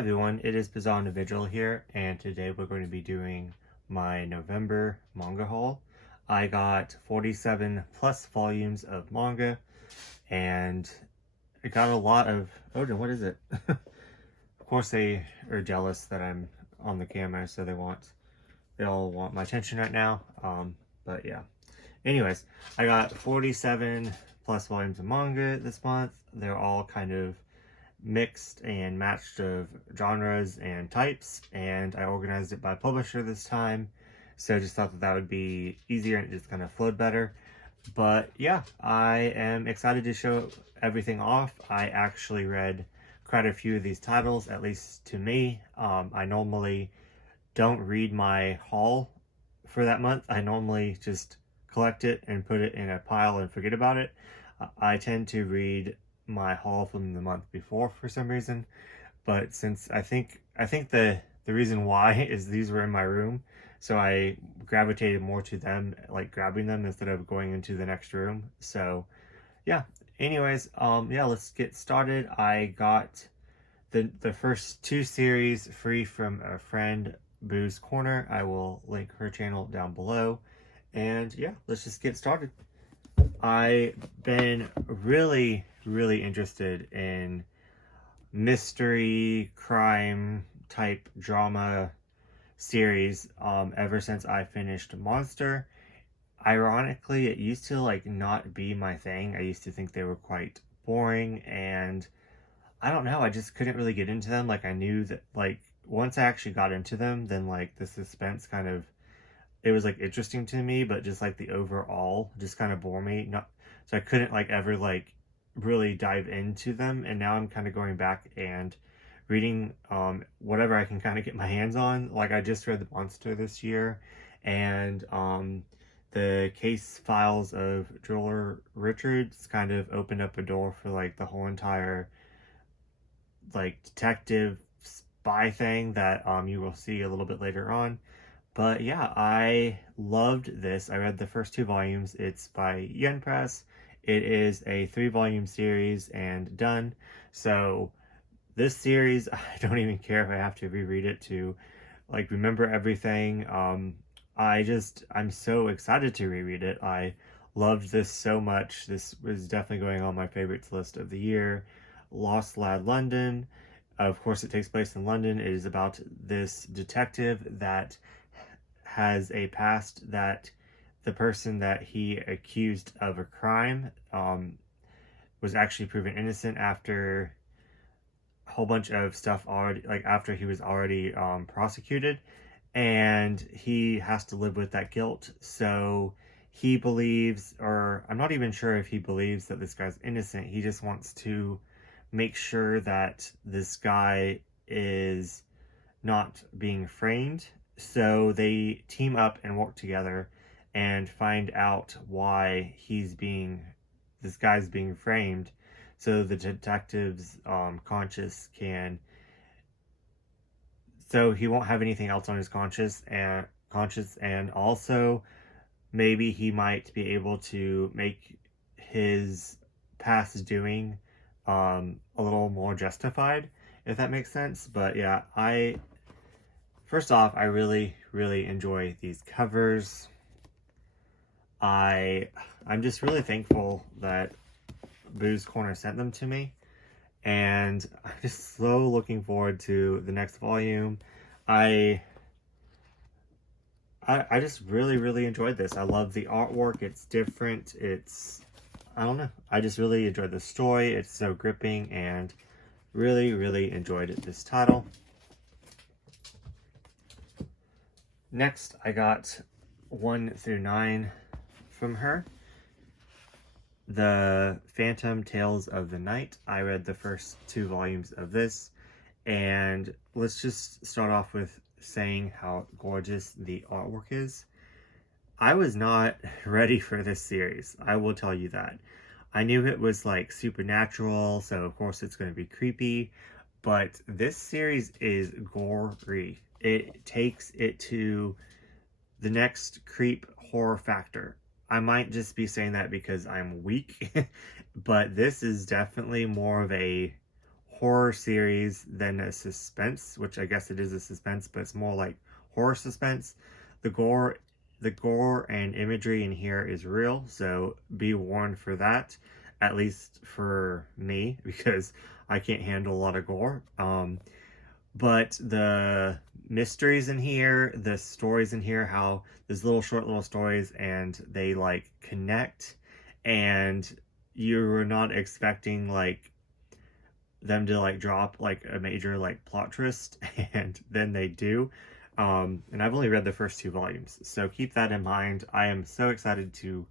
everyone, it is Bizarre Individual here, and today we're going to be doing my November manga haul. I got 47 plus volumes of manga, and I got a lot of... Odin, what is it? Of course they are jealous that I'm on the camera, so they all want my attention right now. But yeah. Anyways, I got 47 plus volumes of manga this month. They're all kind of mixed and matched of genres and types, and I organized it by publisher this time, so I just thought that would be easier and it just kind of flowed better. But yeah, I am excited to show everything off. I actually read quite a few of these titles, at least to me. I normally don't read my haul for that month. I normally just collect it and put it in a pile and forget about it. I tend to read my haul from the month before for some reason, but since I think the reason why is these were in my room, so I gravitated more to them, like grabbing them instead of going into the next room. So yeah, anyways, yeah, let's get started. I got the first two series free from a friend, Boo's Corner. I will link her channel down below, and yeah, let's just get started. I've been really interested in mystery crime type drama series ever since I finished Monster. Ironically, it used to like not be my thing. I used to think they were quite boring, and I don't know, I just couldn't really get into them. Like, I knew that like once I actually got into them, then like the suspense kind of, it was like interesting to me, but just like the overall just kind of bore me. Not so I couldn't like ever like really dive into them. And now I'm kind of going back and reading whatever I can kind of get my hands on. Like, I just read The Monster this year, and the case files of Joel Richards kind of opened up a door for like the whole entire like detective spy thing that you will see a little bit later on. But yeah, I loved this. I read the first two volumes. It's by Yen Press. It is a 3-volume series and done. So this series, I don't even care if I have to reread it to like remember everything. I'm so excited to reread it. I loved this so much. This was definitely going on my favorites list of the year. Lost Lad London. Of course, it takes place in London. It is about this detective that has a past that the person that he accused of a crime was actually proven innocent after a whole bunch of stuff already, like after he was already prosecuted, and he has to live with that guilt. So he believes, or I'm not even sure if he believes that this guy's innocent. He just wants to make sure that this guy is not being framed. So they team up and work together and find out why this guy's being framed, so the detective's conscious can, so he won't have anything else on his conscience, and also maybe he might be able to make his past doing a little more justified, if that makes sense. But yeah, first off, I really enjoy these covers. I'm just really thankful that Boo's Corner sent them to me, and I'm just so looking forward to the next volume. I just really enjoyed this. I love the artwork. It's different. I don't know. I just really enjoyed the story. It's so gripping, and really enjoyed this title. Next, I got 1 through 9 from her. The Phantom Tales of the Night. I read the first 2 volumes of this, and let's just start off with saying how gorgeous the artwork is. I was not ready for this series, I will tell you that. I knew it was like supernatural, so of course it's going to be creepy, but this series is gory. It takes it to the next creep horror factor. I might just be saying that because I'm weak, but this is definitely more of a horror series than a suspense, which I guess it is a suspense, but it's more like horror suspense. The gore and imagery in here is real, so be warned for that, at least for me, because I can't handle a lot of gore. But the mysteries in here, the stories in here, how there's short little stories and they like connect, and you're not expecting like them to like drop like a major like plot twist, and then they do. And I've only read the first 2 volumes, so keep that in mind. I am so excited to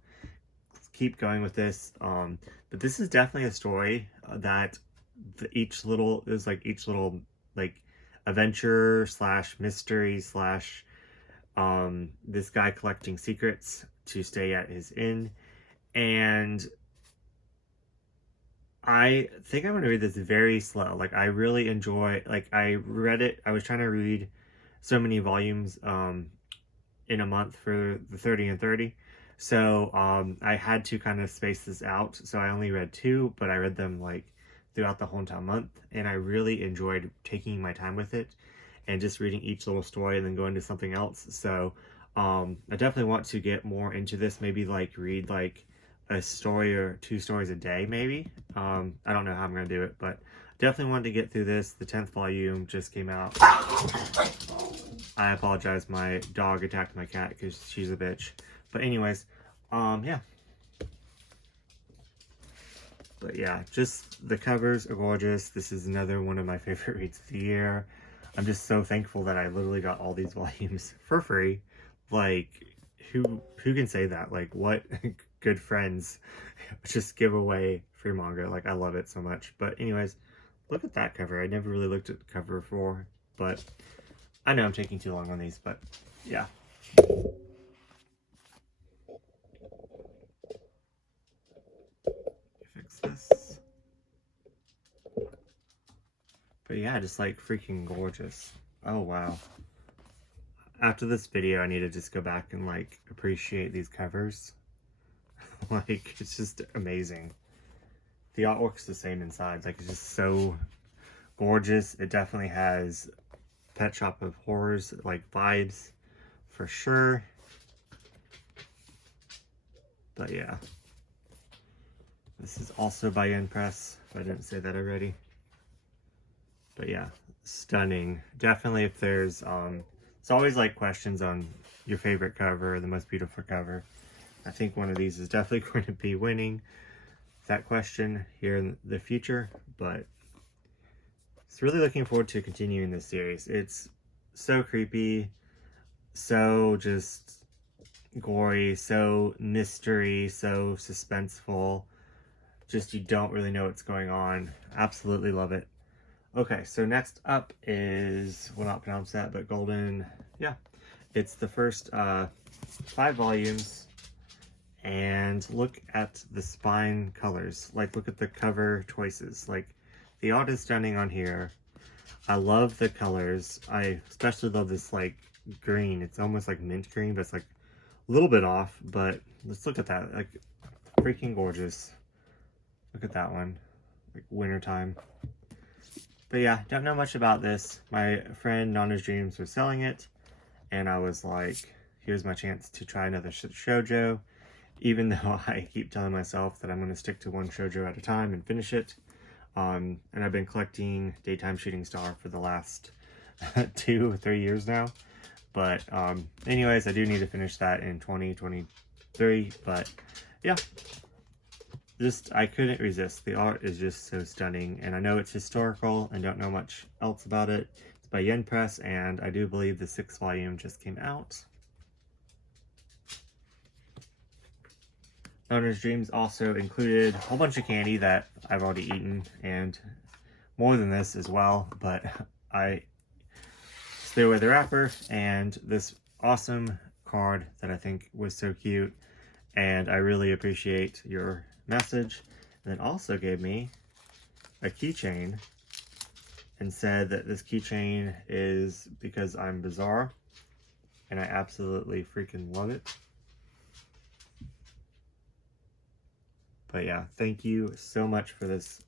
keep going with this. But this is definitely a story that each little like adventure slash mystery slash this guy collecting secrets to stay at his inn. And I think I'm going to read this very slow. Like, I really enjoy, like, I read it. I was trying to read so many volumes in a month for the 30 and 30. So I had to kind of space this out. So I only read 2, but I read them like throughout the whole entire month. And I really enjoyed taking my time with it and just reading each little story and then going to something else. So I definitely want to get more into this. Maybe like read like a story or 2 stories a day, maybe. I don't know how I'm going to do it, but definitely wanted to get through this. The 10th volume just came out. I apologize, my dog attacked my cat because she's a bitch. But anyways, yeah. But yeah, just the covers are gorgeous. This is another one of my favorite reads of the year. I'm just so thankful that I literally got all these volumes for free. Like, who can say that? Like, what good friends just give away free manga? Like, I love it so much. But anyways, look at that cover. I never really looked at the cover before, but I know I'm taking too long on these, but yeah. Fix this. But yeah, just like freaking gorgeous. Oh wow. After this video, I need to just go back and like appreciate these covers. Like, it's just amazing. The artwork's the same inside. Like, it's just so gorgeous. It definitely has Pet Shop of Horrors like vibes for sure. But yeah, this is also by Yen Press, if I didn't say that already. But yeah, stunning. Definitely, if there's it's always like questions on your favorite cover, the most beautiful cover. I think one of these is definitely going to be winning that question here in the future, but it's really looking forward to continuing this series. It's so creepy, so just gory, so mystery, so suspenseful. Just, you don't really know what's going on. Absolutely love it. Okay, so next up is, will not pronounce that, but Golden, yeah. It's the first 5 volumes, and look at the spine colors. Like, look at the cover choices. Like, the art is stunning on here. I love the colors. I especially love this, like, green. It's almost like mint green, but it's, like, a little bit off. But let's look at that. Like, freaking gorgeous. Look at that one. Like, wintertime. But yeah, don't know much about this. My friend Nana's Dreams was selling it, and I was like, here's my chance to try another shoujo, even though I keep telling myself that I'm going to stick to one shoujo at a time and finish it. And I've been collecting Daytime Shooting Star for the last 2 or 3 years now. But anyways, I do need to finish that in 2023. But yeah, just, I couldn't resist. The art is just so stunning, and I know it's historical and don't know much else about it. It's by Yen Press, and I do believe the 6th volume just came out. Owner's Dreams also included a whole bunch of candy that I've already eaten, and more than this as well, but I stay away the wrapper and this awesome card that I think was so cute, and I really appreciate your message. And then also gave me a keychain and said that this keychain is because I'm bizarre, and I absolutely freaking love it. But yeah, thank you so much for this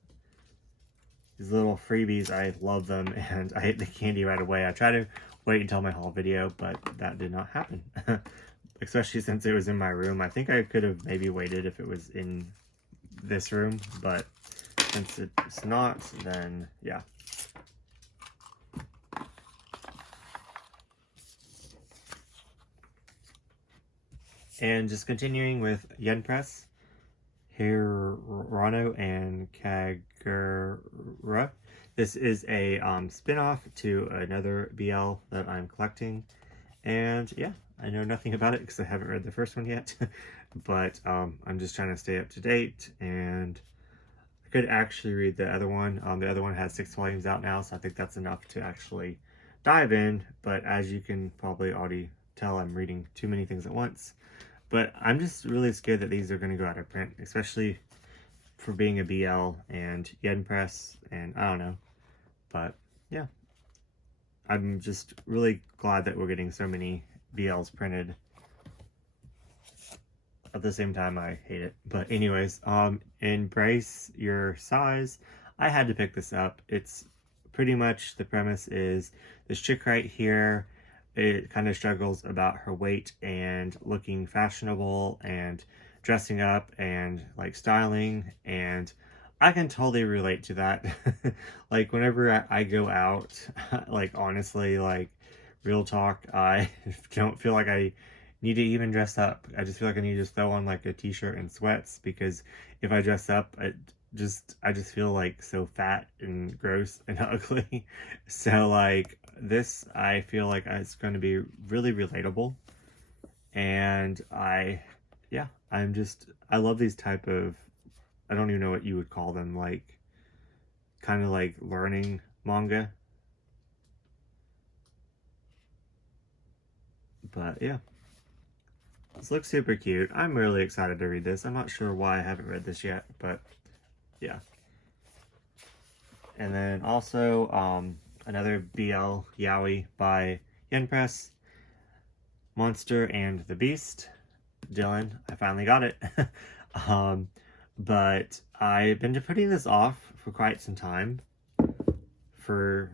these little freebies. I love them, and I ate the candy right away. I tried to wait until my haul video, but that did not happen. Especially since it was in my room. I think I could have maybe waited if it was in this room, but since it's not, then yeah. And just continuing with Yen Press, Hirano and Kagura. This is a spin-off to another BL that I'm collecting. And yeah, I know nothing about it because I haven't read the first one yet. But I'm just trying to stay up to date. And I could actually read the other one. The other one has 6 volumes out now, so I think that's enough to actually dive in. But as you can probably already tell, I'm reading too many things at once. But I'm just really scared that these are going to go out of print, especially for being a BL and Yen Press, and I don't know. But yeah, I'm just really glad that we're getting so many BLs printed. At the same time, I hate it. But anyways, Embrace Your Size. I had to pick this up. It's pretty much, the premise is this chick right here, it kind of struggles about her weight and looking fashionable and dressing up and like styling, and I can totally relate to that. Like whenever I go out, like honestly, like real talk, I don't feel like I need to even dress up. I just feel like I need to just throw on like a t-shirt and sweats, because if I dress up, I just feel like so fat and gross and ugly. So like this, I feel like it's going to be really relatable. And I love these type of, I don't even know what you would call them, like kind of like learning manga. But yeah, this looks super cute. I'm really excited to read this. I'm not sure why I haven't read this yet, but yeah. And then also another BL yaoi by Yen Press, Monster and the Beast. Dylan, I finally got it. But I've been putting this off for quite some time for,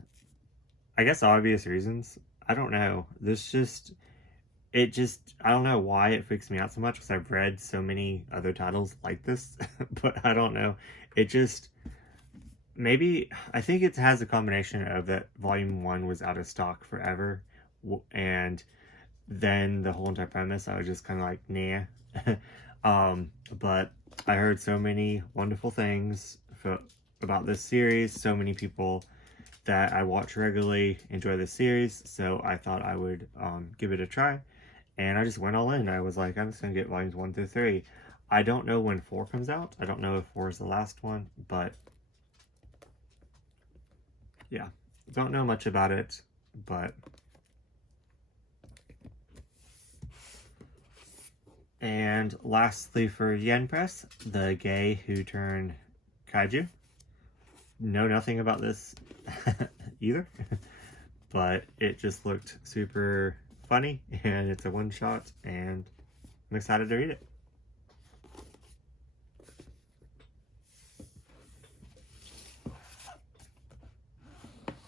I guess, obvious reasons. I don't know. I don't know why it freaks me out so much, because I've read so many other titles like this, but I don't know. It just, maybe, I think it has a combination of that volume 1 was out of stock forever, and then the whole entire premise, I was just kind of like, nah. But I heard so many wonderful things about this series. So many people that I watch regularly enjoy this series, so I thought I would give it a try. And I just went all in. I was like, I'm just going to get volumes 1 through 3. I don't know when 4 comes out. I don't know if 4 is the last one, but yeah. Don't know much about it, but... And lastly for Yen Press, The Gay Who Turned Kaiju. Know nothing about this either, but it just looked super funny, and it's a one-shot, and I'm excited to read it.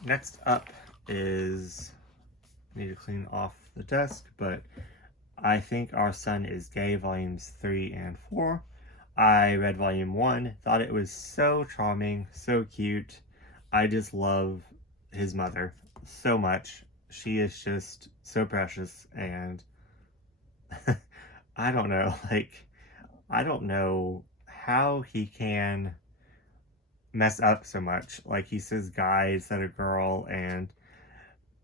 Next up is, I need to clean off the desk, but I Think Our Son is Gay, volumes 3 and 4. I read volume 1, thought it was so charming, so cute. I just love his mother so much. She is just so precious, and I don't know, like, I don't know how he can mess up so much. Like, he says guy instead of girl, and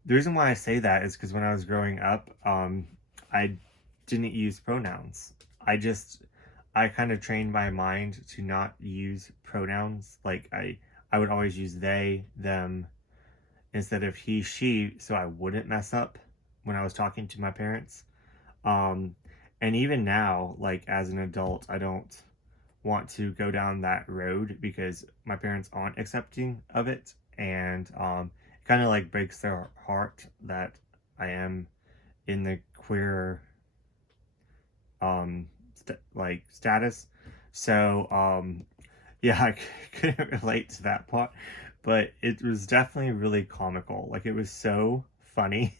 the reason why I say that is because when I was growing up, I didn't use pronouns. I kind of trained my mind to not use pronouns. Like, I would always use they, them, instead of he, she, so I wouldn't mess up when I was talking to my parents. And even now, like, as an adult, I don't want to go down that road because my parents aren't accepting of it, and it kind of like breaks their heart that I am in the queer status. So yeah, I couldn't relate to that part, but it was definitely really comical. Like, it was so funny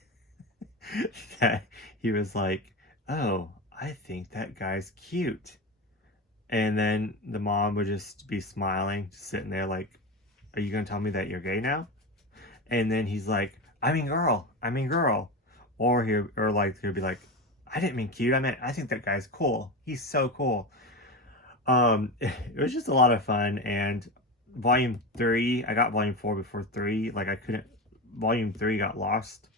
that he was like, oh, I think that guy's cute. And then the mom would just be smiling, just sitting there like, are you going to tell me that you're gay now? And then he's like, I mean girl, I mean girl. Or like he'll be like, I didn't mean cute, I meant I think that guy's cool. He's so cool. It was just a lot of fun. And volume 3, I got volume 4 before 3. Like, I couldn't, volume 3 got lost.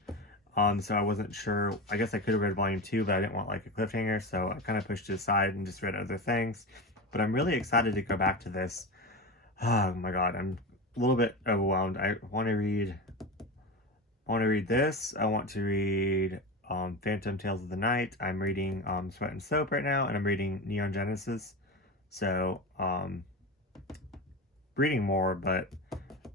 So I wasn't sure. I guess I could have read volume 2, but I didn't want like a cliffhanger, so I kind of pushed it aside and just read other things. But I'm really excited to go back to this. Oh my god, I'm a little bit overwhelmed. I want to read this. I want to read Phantom Tales of the Night. I'm reading Sweat and Soap right now, and I'm reading Neon Genesis. So reading more, but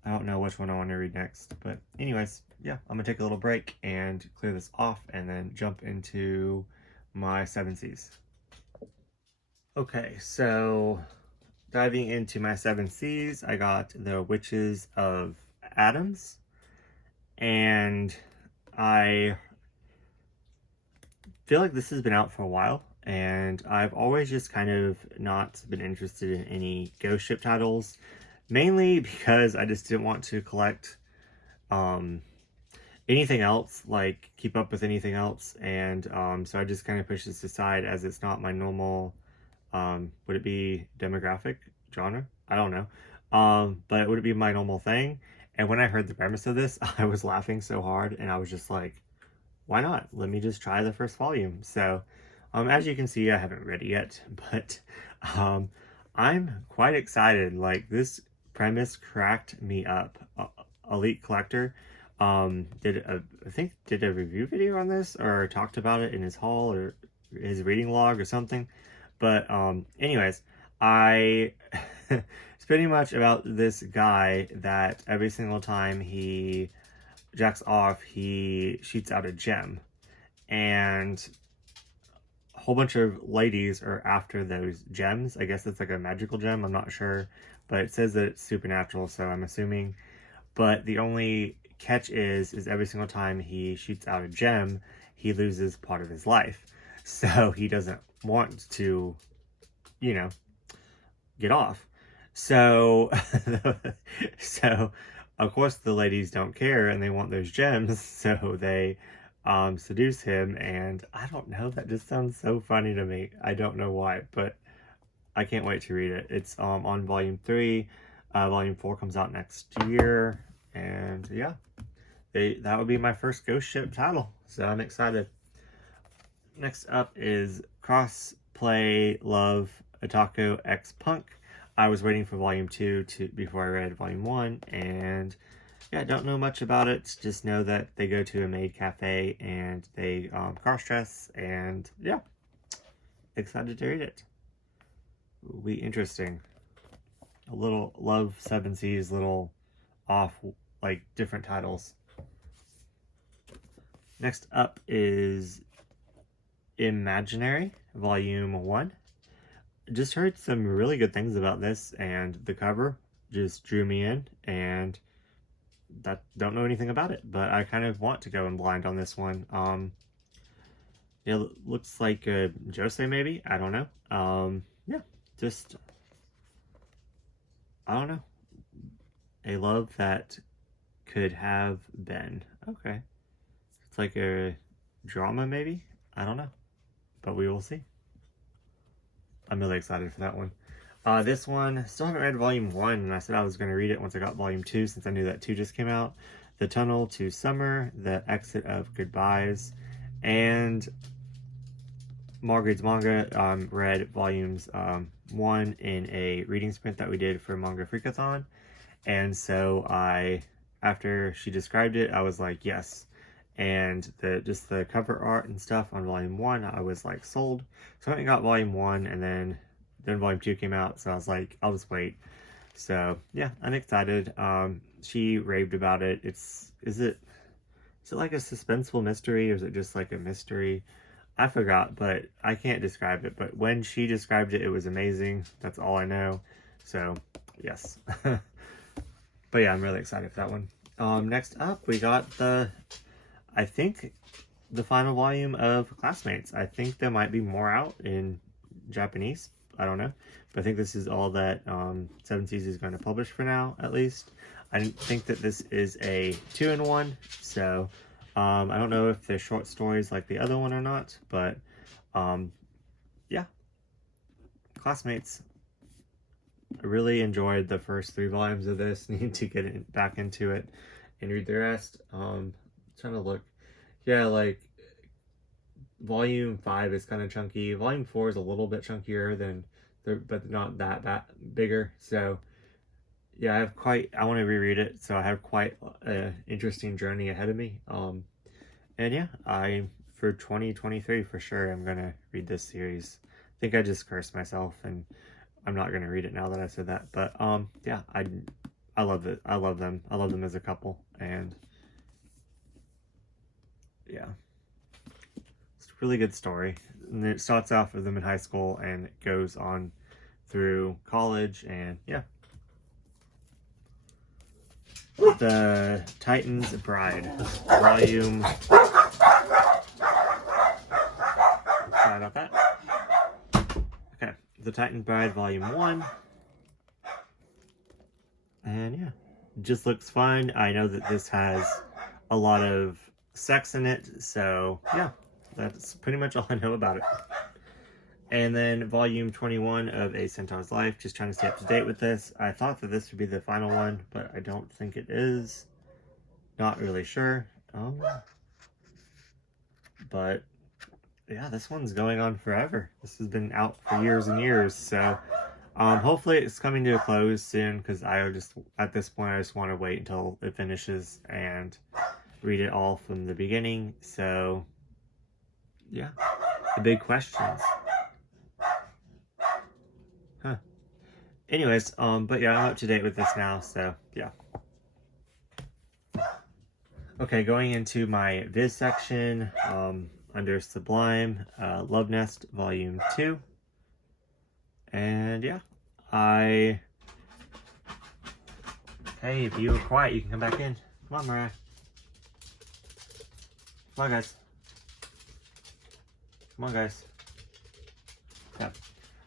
I don't know which one I want to read next. But anyways, yeah, I'm gonna take a little break and clear this off and then jump into my 7 C's. Okay, so diving into my 7 C's, I got The Witches of Adams, and I feel like this has been out for a while, and I've always just kind of not been interested in any ghost ship titles, mainly because I just didn't want to collect anything else, like keep up with anything else, and so I just kind of pushed this aside as it's not my normal, would it be demographic, genre? I don't know. But would it be my normal thing? And when I heard the premise of this, I was laughing so hard, and I was just like, why not? Let me just try the first volume. So, as you can see, I haven't read it yet, but I'm quite excited. Like, this premise cracked me up. Elite Collector did a review video on this, or talked about it in his haul or his reading log or something. But anyways, it's pretty much about this guy that every single time he jacks off, he shoots out a gem, and a whole bunch of ladies are after those gems. I guess it's like a magical gem, I'm not sure, but it says that it's supernatural, so I'm assuming. But the only catch is every single time he shoots out a gem, he loses part of his life. So he doesn't want to, you know, get off. So, so of course the ladies don't care and they want those gems, so they seduce him. And I don't know, that just sounds so funny to me. I don't know why, but I can't wait to read it. It's on volume 3. Volume 4 comes out next year, and yeah, that would be my first ghost ship title, so I'm excited. Next up is Crossplay Love Otaku X Punk. I was waiting for volume 2 before I read volume 1, and yeah, don't know much about it. Just know that they go to a maid cafe and they cross-dress, and yeah, excited to read it. Will be interesting. A little love 7 C's, little off, like different titles. Next up is Imaginary Volume 1. Just heard some really good things about this, and the cover just drew me in, and don't know anything about it, but I kind of want to go in blind on this one. It looks like a josei maybe, I don't know. Yeah, just, I don't know. A love that could have been. Okay. It's like a drama maybe? I don't know. But we will see. I'm really excited for that one. This one, still haven't read volume 1, and I said I was going to read it once I got volume 2, since I knew that 2 just came out. The Tunnel to Summer, The Exit of Goodbyes, and Margaret's Manga. Read volumes 1 in a reading sprint that we did for Manga Freakathon, and so after she described it, I was like, yes. And just the cover art and stuff on volume 1, I was like sold. So I went and got volume 1, and then volume 2 came out, so I was like, I'll just wait. So yeah, I'm excited. She raved about it. Is it like a suspenseful mystery, or is it just like a mystery? I forgot, but I can't describe it. But when she described it, it was amazing. That's all I know. So yes. But yeah, I'm really excited for that one. Next up, we got I think, the final volume of Classmates. I think there might be more out in Japanese. I don't know. But I think this is all that Seven Seas is going to publish for now, at least. I didn't think that this is a 2-in-1, so I don't know if they're short stories like the other one or not, but yeah. Classmates. I really enjoyed the first 3 volumes of this. Need to get back into it and read the rest. Trying to look. Yeah, like volume 5 is kind of chunky. Volume 4 is a little bit chunkier than but not that bigger. So yeah, I want to reread it, so I have quite an interesting journey ahead of me. And yeah, for 2023 for sure, I'm gonna read this series. I think I just cursed myself, and I'm not gonna read it now that I said that. But yeah, I love it. I love them. I love them as a couple, and yeah, it's a really good story. And it starts off with them in high school, and it goes on through college, and yeah. The Titan's Bride, volume... Sorry about that. Okay, The Titan's Bride, volume 1. And yeah, just looks fun. I know that this has a lot of sex in it, so yeah, that's pretty much all I know about it. And then volume 21 of A Centaur's Life, just trying to stay up to date with this. I thought that this would be the final one, but I don't think it is. Not really sure. But yeah, this one's going on forever. This has been out for years and years, so hopefully it's coming to a close soon, because at this point, I just want to wait until it finishes and read it all from the beginning. So yeah, the big questions. Huh. Anyways, but yeah, I'm up to date with this now, so yeah. Okay, going into my Viz section, under Sublime, Love Nest, Volume 2. And yeah, hey, if you were quiet, you can come back in. Come on, Mariah. Come on, guys. Come on, guys. Yeah.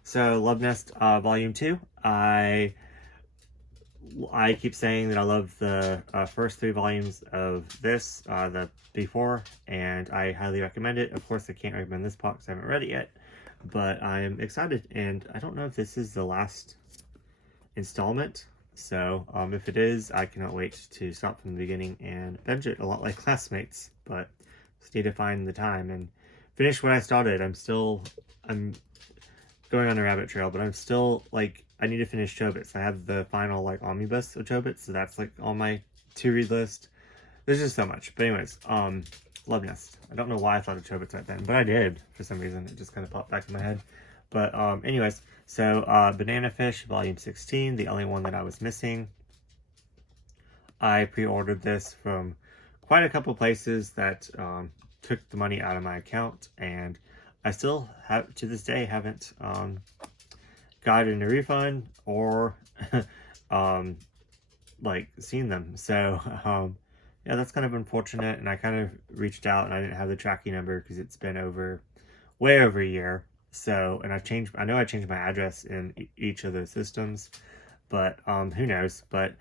So, Love Nest, Volume 2. I keep saying that I love the first 3 volumes of this, the before, and I highly recommend it. Of course, I can't recommend this part because I haven't read it yet, but I'm excited, and I don't know if this is the last installment, so if it is, I cannot wait to start from the beginning and binge it, a lot like Classmates, but just need to find the time and finish what I started. I'm going on a rabbit trail, but I'm still, like, I need to finish Chobits. I have the final, like, omnibus of Chobits, so that's, like, on my to-read list. There's just so much. But anyways, Love Nest. I don't know why I thought of Chobits right then, but I did, for some reason. It just kind of popped back in my head. But anyways, so Banana Fish, Volume 16, the only one that I was missing. I pre-ordered this from quite a couple places that took the money out of my account, and I still have, to this day, haven't gotten a refund or like seen them. So yeah, that's kind of unfortunate, and I kind of reached out and I didn't have the tracking number because it's been way over a year. So, and I know I changed my address in each of those systems, but who knows. But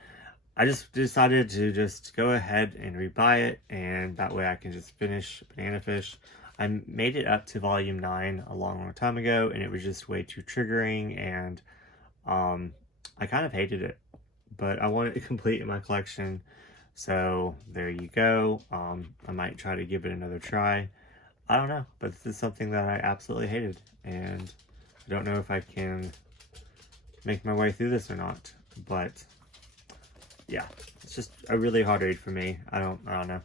I just decided to just go ahead and rebuy it, and that way I can just finish Banana Fish. I made it up to volume 9 a long time ago, and it was just way too triggering, and I kind of hated it, but I wanted to complete in my collection, so there you go. I might try to give it another try. I don't know, but this is something that I absolutely hated, and I don't know if I can make my way through this or not, but yeah, it's just a really hard read for me. I don't know.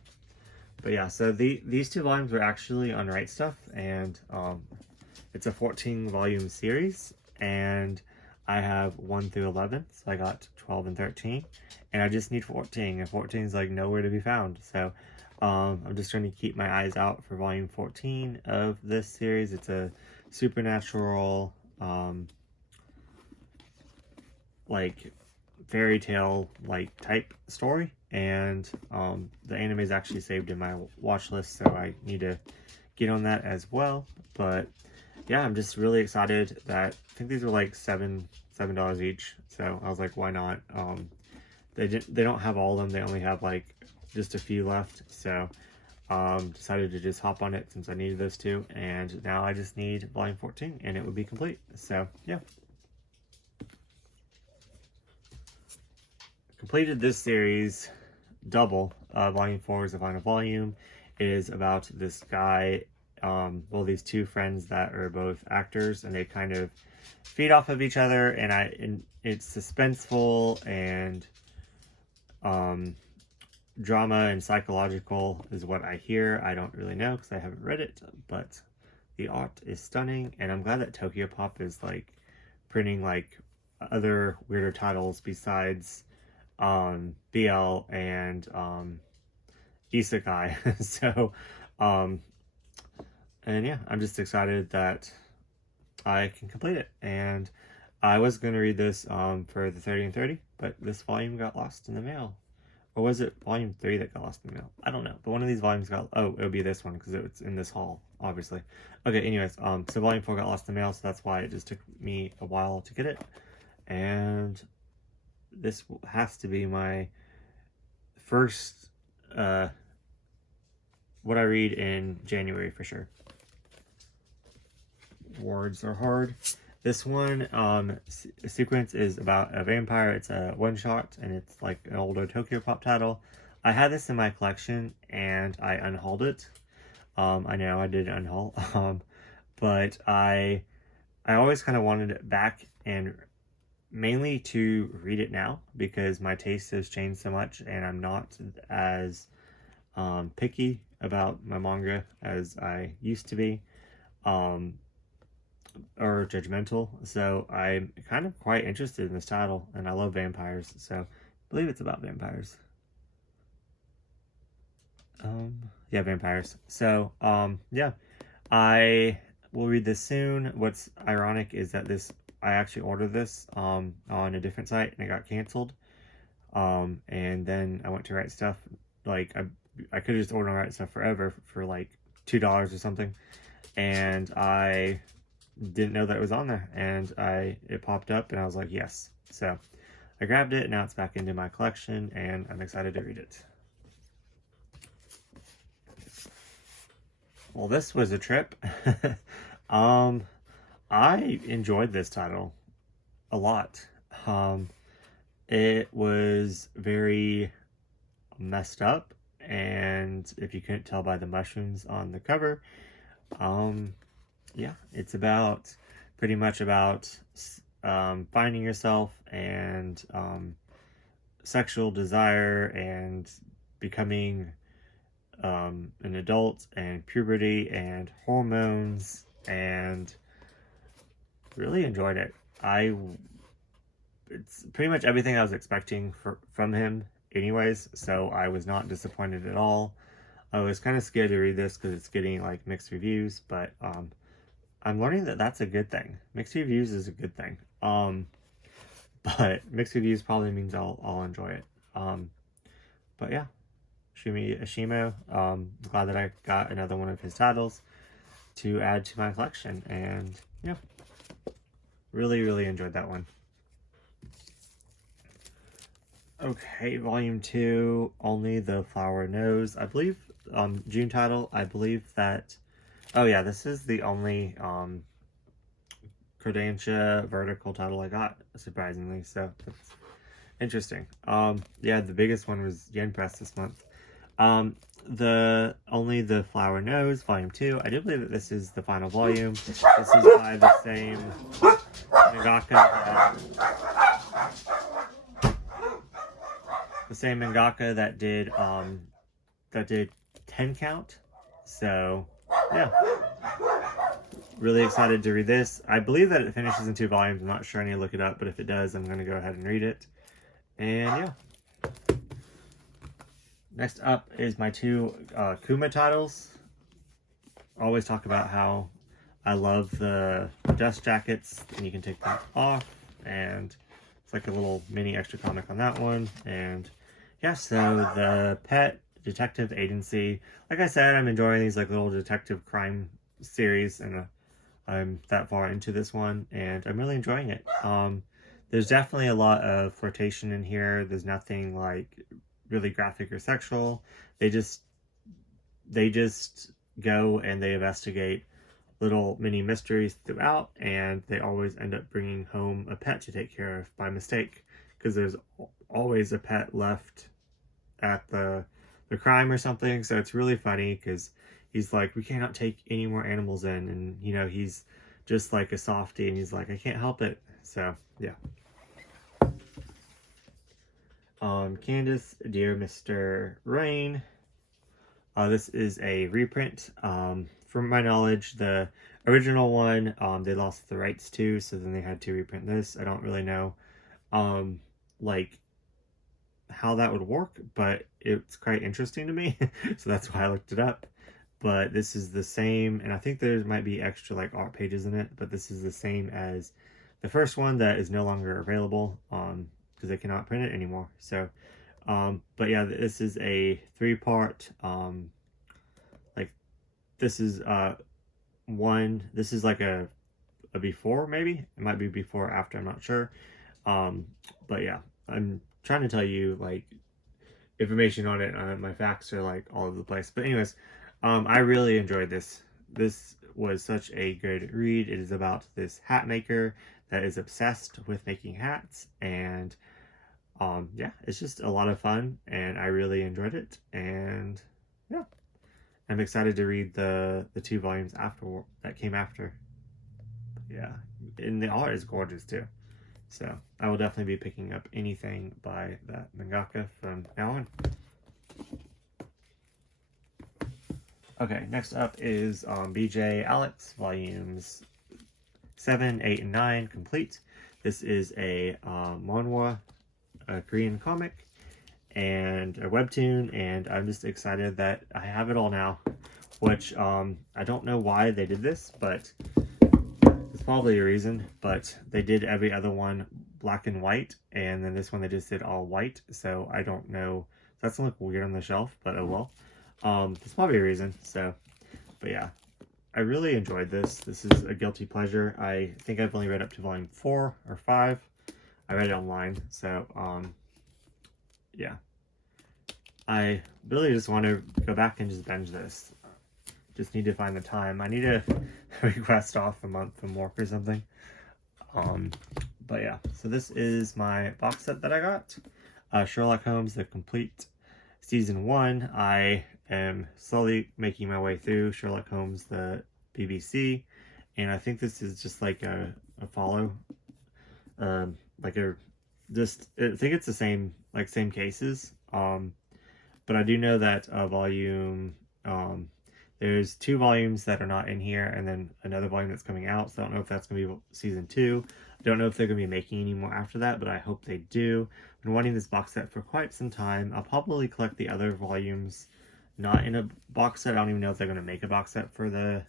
But yeah, so these 2 volumes were actually on Right Stuff, and it's a 14-volume series, and I have 1 through 11, so I got 12 and 13, and I just need 14, and 14 is like nowhere to be found. So I'm just trying to keep my eyes out for volume 14 of this series. It's a supernatural, like fairy tale like type story, and the anime is actually saved in my watch list, so I need to get on that as well. But yeah, I'm just really excited that I think these were like $7 each, so I was like, why not? They don't have all of them, they only have like just a few left, so decided to just hop on it since I needed those two, and now I just need volume 14 and it would be complete. So yeah, completed this series double. Volume 4 is the final volume. It is about this guy, well, these two friends that are both actors, and they kind of feed off of each other, and it's suspenseful and drama and psychological is what I hear. I don't really know because I haven't read it, but the art is stunning, and I'm glad that Tokyo Pop is like printing like other weirder titles besides BL and Isekai. So and yeah, I'm just excited that I can complete it. And I was going to read this for the 30 and 30, but this volume got lost in the mail. Or was it volume 3 that got lost in the mail? I don't know. But one of these volumes got... Oh, it would be this one because it's in this haul, obviously. Okay, anyways. So volume 4 got lost in the mail, so that's why it just took me a while to get it. And this has to be my first... what I read in January for sure. Words are hard. This one, sequence is about a vampire. It's a one-shot, and it's like an older Tokyo Pop title. I had this in my collection, and I unhauled it. I know I did unhaul, but I always kind of wanted it back, and mainly to read it now, because my taste has changed so much, and I'm not as picky about my manga as I used to be. Or judgmental, so I'm kind of quite interested in this title, and I love vampires, so I believe it's about vampires. Yeah, vampires. So yeah, I will read this soon. What's ironic is that I actually ordered this on a different site, and it got canceled, and then I went to Right Stuff. Like I could have just ordered on Right Stuff forever for like $2 or something, and I didn't know that it was on there, and it popped up, and I was like, yes. So I grabbed it, and now it's back into my collection, and I'm excited to read it. Well, this was a trip. I enjoyed this title a lot. It was very messed up, and if you couldn't tell by the mushrooms on the cover, yeah, it's pretty much about finding yourself and sexual desire and becoming an adult, and puberty and hormones, and really enjoyed it. It's pretty much everything I was expecting from him anyways, so I was not disappointed at all. I was kind of scared to read this because it's getting like mixed reviews, but I'm learning that that's a good thing. Mixed reviews is a good thing. But mixed reviews probably means I'll enjoy it. But yeah, Shumi Ashimo. Glad that I got another one of his titles to add to my collection, and yeah, really enjoyed that one. Okay, volume 2, Only the Flower Knows. I believe June title. I believe that. Oh yeah, this is the only Kodansha vertical title I got, surprisingly, so that's interesting. Yeah, the biggest one was Yen Press this month. The Only the Flower Knows, volume 2. I do believe that this is the final volume. This is by the same mangaka that did 10 Count. So yeah, really excited to read this. I believe that it finishes in 2 volumes. I'm not sure. I need to look it up, but if it does, I'm going to go ahead and read it. And yeah. Next up is my 2 Kuma titles. I always talk about how I love the dust jackets, and you can take them off, and It's like a little mini extra comic on that one. And yeah, so the Pet Detective Agency. Like I said, I'm enjoying these like little detective crime series, and I'm that far into this one, and I'm really enjoying it. There's definitely a lot of flirtation in here. There's nothing like really graphic or sexual. They just go and they investigate little mini mysteries throughout, and they always end up bringing home a pet to take care of by mistake, because there's always a pet left at the crime or something. So it's really funny because he's like, we cannot take any more animals in, and you know, he's just like a softie, and he's like, I can't help it. So yeah. Candace, Dear Mr. Rain. This is a reprint. From my knowledge, the original one, they lost the rights to, so then they had to reprint this. I don't really know, like, how that would work, but it's quite interesting to me, so that's why I looked it up. But this is the same, and I think there might be extra, like, art pages in it, but this is the same as the first one that is no longer available, because they cannot print it anymore. So, but yeah, this is a 3-part, like, this is, this is like a before, maybe? It might be before or after, I'm not sure. But yeah, I'm trying to tell you, like, information on it. My facts are, like, all over the place. But anyways, I really enjoyed this. This was such a good read. It is about this hat maker that is obsessed with making hats, and yeah, it's just a lot of fun, and I really enjoyed it. And yeah, I'm excited to read the 2 volumes after that came after. Yeah, and the art is gorgeous too. So I will definitely be picking up anything by that mangaka from now on. Okay, next up is BJ Alex, volumes 7, 8, and 9 complete. This is a manhwa, a Korean comic, and a webtoon, and I'm just excited that I have it all now, which I don't know why they did this, but there's probably a reason. But they did every other one black and white, and then this one they just did all white, so I don't know. That's gonna look weird on the shelf, but oh well. There's probably a reason. So, but yeah, I really enjoyed this. This is a guilty pleasure. I think I've only read up to volume 4 or 5. I read it online, so yeah. I really just want to go back and just binge this. Just need to find the time. I need to request off a month from work or something. But yeah, so this is my box set that I got. Sherlock Holmes, the complete season 1. I am slowly making my way through Sherlock Holmes, the BBC, and I think this is just like a follow, like a, just, I think it's the same, like same cases, but I do know that volume, there's 2 volumes that are not in here, and then another volume that's coming out, so I don't know if that's going to be season 2. I don't know if they're going to be making any more after that, but I hope they do. I've been wanting this box set for quite some time. I'll probably collect the other volumes not in a box set. I don't even know if they're going to make a box set for the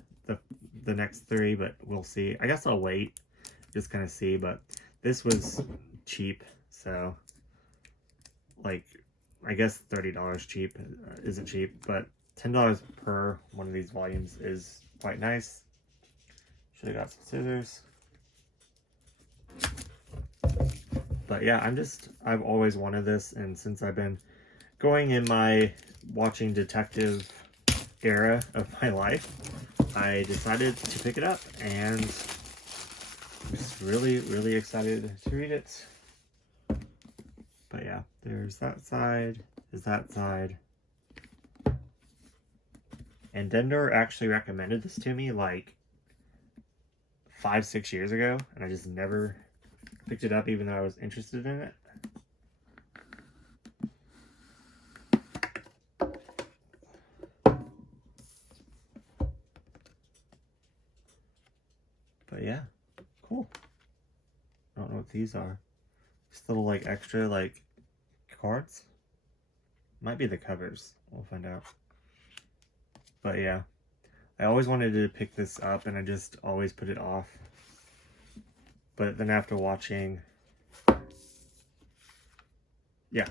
next 3, but we'll see. I guess I'll wait, just kind of see, but this was cheap, so, like, I guess $30 cheap isn't cheap, but $10 per one of these volumes is quite nice. Should have got some scissors. But yeah, I've always wanted this, and since I've been going in my watching detective era of my life, I decided to pick it up, and I'm just really, really excited to read it. But yeah, there's that side, there's that side. And Dendor actually recommended this to me like 5-6 years ago, and I just never picked it up even though I was interested in it. But yeah, cool. I don't know what these are. Just little like extra like cards. Might be the covers. We'll find out. But yeah, I always wanted to pick this up, and I just always put it off. But then after watching Yeah,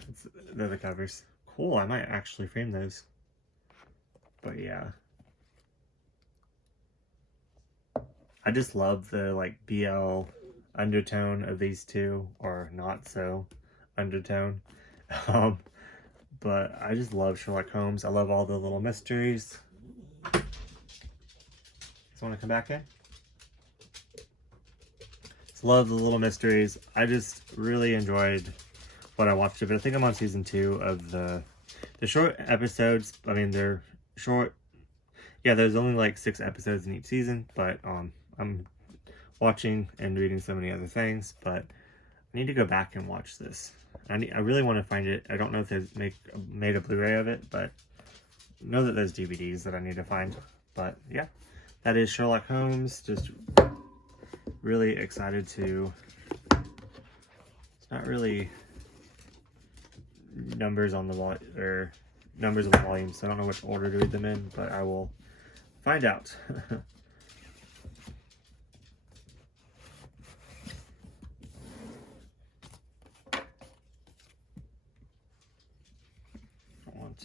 they're the covers. Cool, I might actually frame those. But yeah. I just love the like BL undertone of these two, or not so undertone. Um, but I just love Sherlock Holmes. I love all the little mysteries. Just want to come back in? Just love the little mysteries. I just really enjoyed what I watched of it. I think I'm on season 2 of the short episodes. I mean, they're short. Yeah, there's only like 6 episodes in each season, but I'm watching and reading so many other things, but I need to go back and watch this. I really want to find it. I don't know if they made a Blu-ray of it, but I know that there's DVDs that I need to find. But yeah, that is Sherlock Holmes. Just really excited to. It's not really numbers on the wall or numbers of the volume, so I don't know which order to read them in, but I will find out.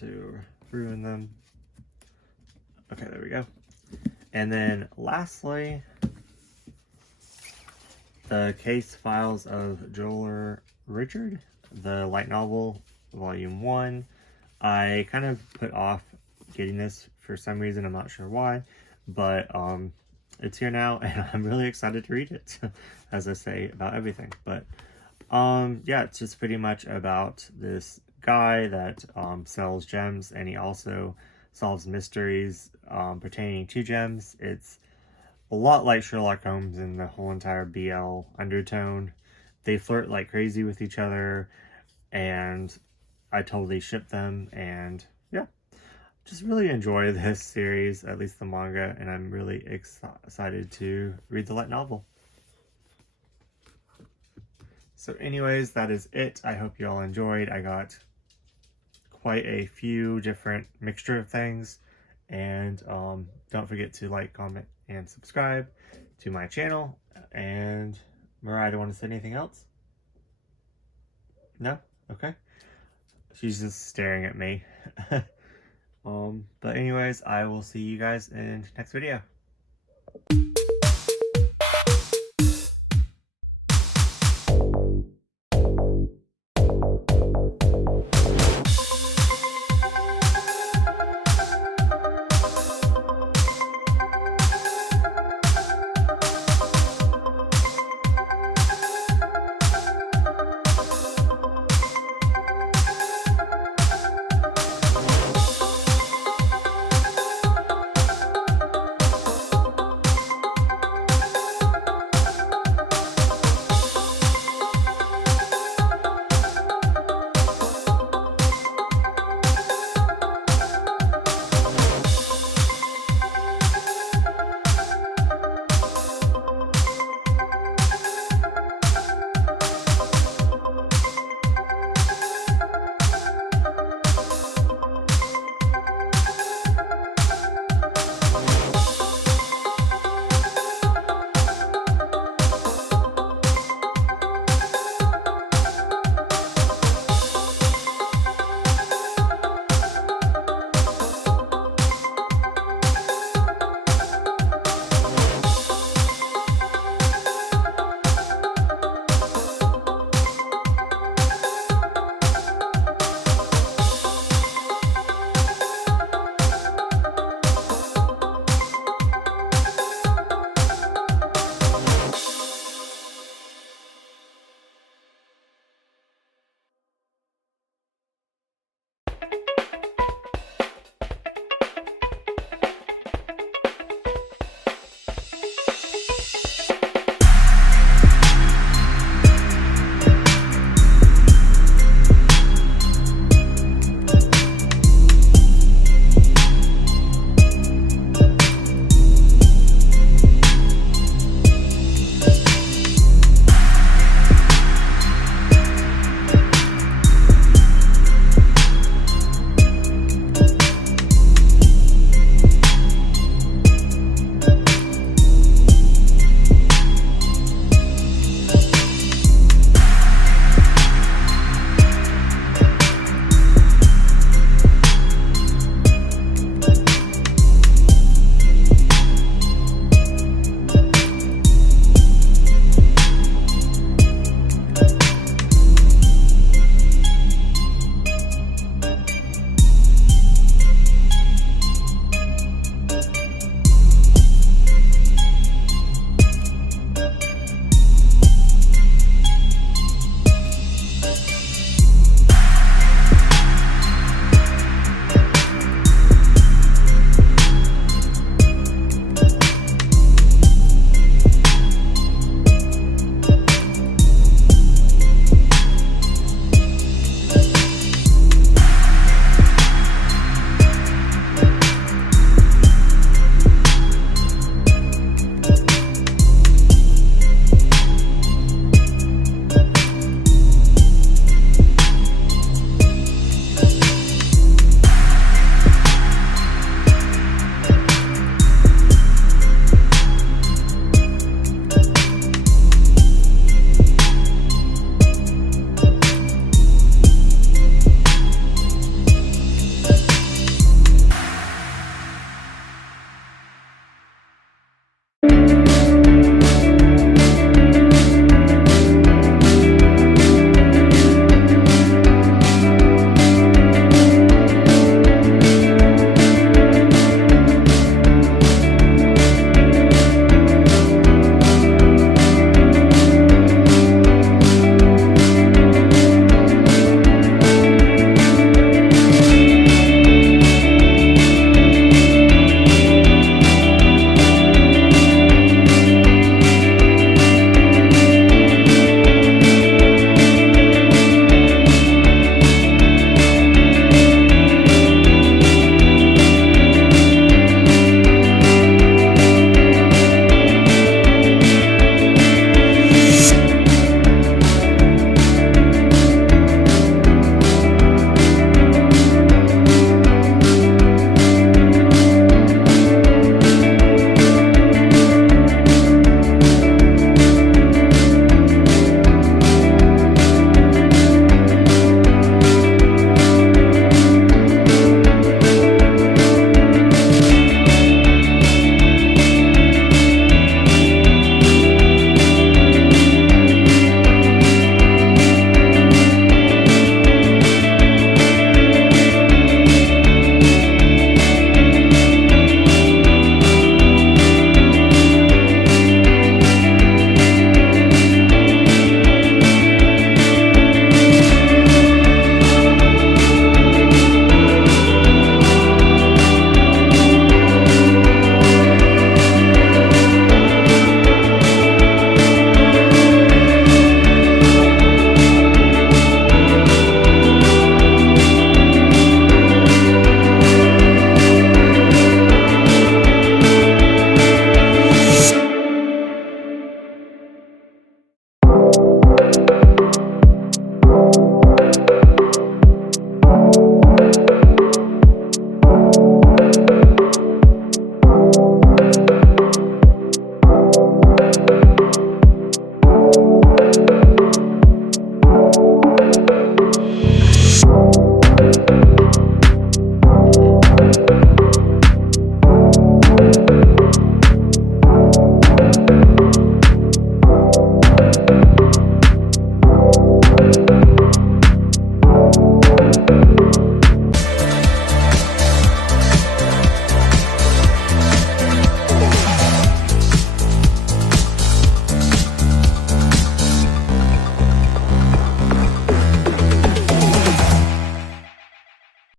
To ruin them. Okay, there we go. And then lastly, the case files of Joel Richard, the light novel, volume 1. I kind of put off getting this for some reason. I'm not sure why, but it's here now, and I'm really excited to read it, as I say about everything. But yeah, it's just pretty much about this guy that sells gems, and he also solves mysteries pertaining to gems. It's a lot like Sherlock Holmes in the whole entire BL undertone. They flirt like crazy with each other, and I totally ship them, and yeah, just really enjoy this series, at least the manga, and I'm really excited to read the light novel. So anyways, that is it. I hope you all enjoyed. I got quite a few different mixture of things, and don't forget to like, comment, and subscribe to my channel. And Mariah, do you want to say anything else? No? Okay. She's just staring at me. But anyways, I will see you guys in next video.